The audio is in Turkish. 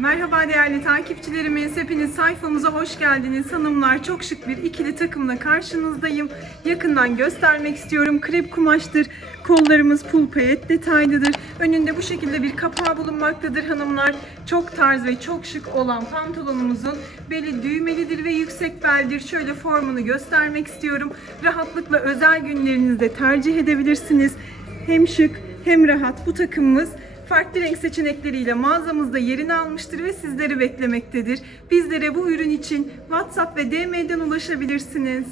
Merhaba değerli takipçilerimiz. Hepiniz sayfamıza hoş geldiniz. Hanımlar çok şık bir ikili takımla karşınızdayım. Yakından göstermek istiyorum. Krep kumaştır. Kollarımız pul payet detaylıdır. Önünde bu şekilde bir kapağı bulunmaktadır hanımlar. Çok tarz ve çok şık olan pantolonumuzun beli düğmelidir ve yüksek beldir. Şöyle formunu göstermek istiyorum. Rahatlıkla özel günlerinizde tercih edebilirsiniz. Hem şık hem rahat bu takımımız farklı renk seçenekleriyle mağazamızda yerini almıştır ve sizleri beklemektedir. Bizlere bu ürün için WhatsApp ve DM'den ulaşabilirsiniz.